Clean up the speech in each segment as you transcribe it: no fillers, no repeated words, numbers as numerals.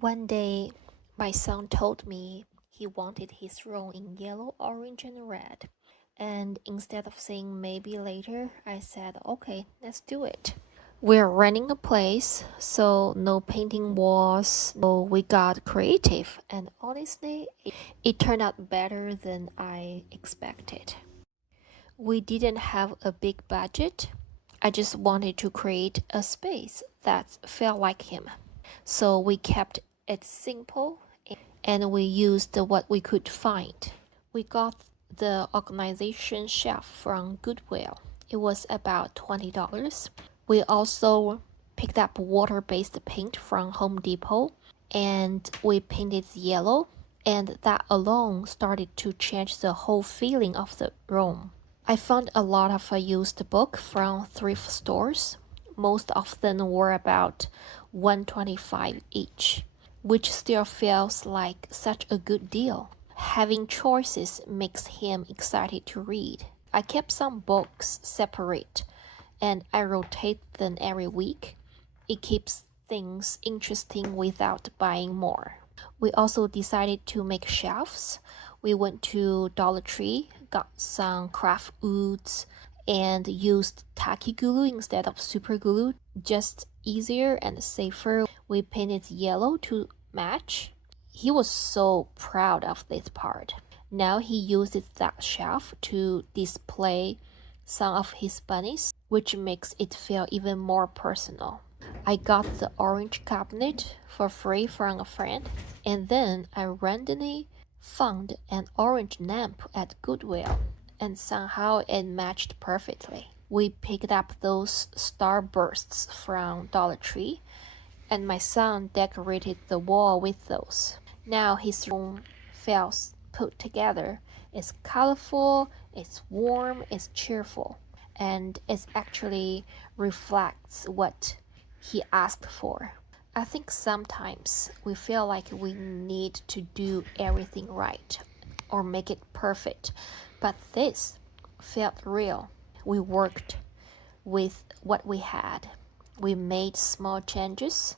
One day, my son told me he wanted his room in yellow, orange, and red. And instead of saying maybe later, I said, okay, let's do it. We're renting a place, so no painting walls, so we got creative, and honestly, it turned out better than I expected. We didn't have a big budget. I just wanted to create a space that felt like him. So we kept it simple and we used what we could find. We got the organization shelf from Goodwill. It was about $20. We also picked up water-based paint from Home Depot and we painted yellow, and that alone started to change the whole feeling of the room. I found a lot of used books from thrift stores. Most of them were about $125 each, which still feels like such a good deal. Having choices makes him excited to read. I kept some books separate and I rotate them every week. It keeps things interesting without buying more. We also decided to make shelves. We went to Dollar Tree, got some craft woods, and used tacky glue instead of super glue. Just easier and safer. We painted yellow to match. He was so proud of this part. Now he uses that shelf to display some of his bunnies, which makes it feel even more personal. I got the orange cabinet for free from a friend, and then I randomly found an orange lamp at Goodwill, and somehow it matched perfectly. We picked up those starbursts from Dollar Tree, and my son decorated the wall with those. Now his room feels put together. It's colorful, it's warm, it's cheerful, and it actually reflects what he asked for. I think sometimes we feel like we need to do everything right or make it perfect, but this felt real. We worked with what we had. We made small changes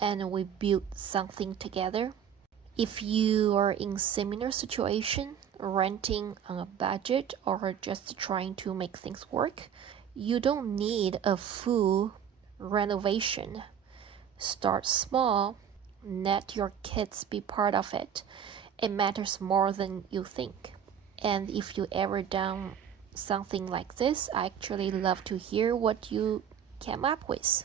and we built something together. If you are in similar situation, renting on a budget or just trying to make things work, you don't need a full renovation. Start small, let your kids be part of it. It matters more than you think. And if you ever done something like this, I actually love to hear what you came up with.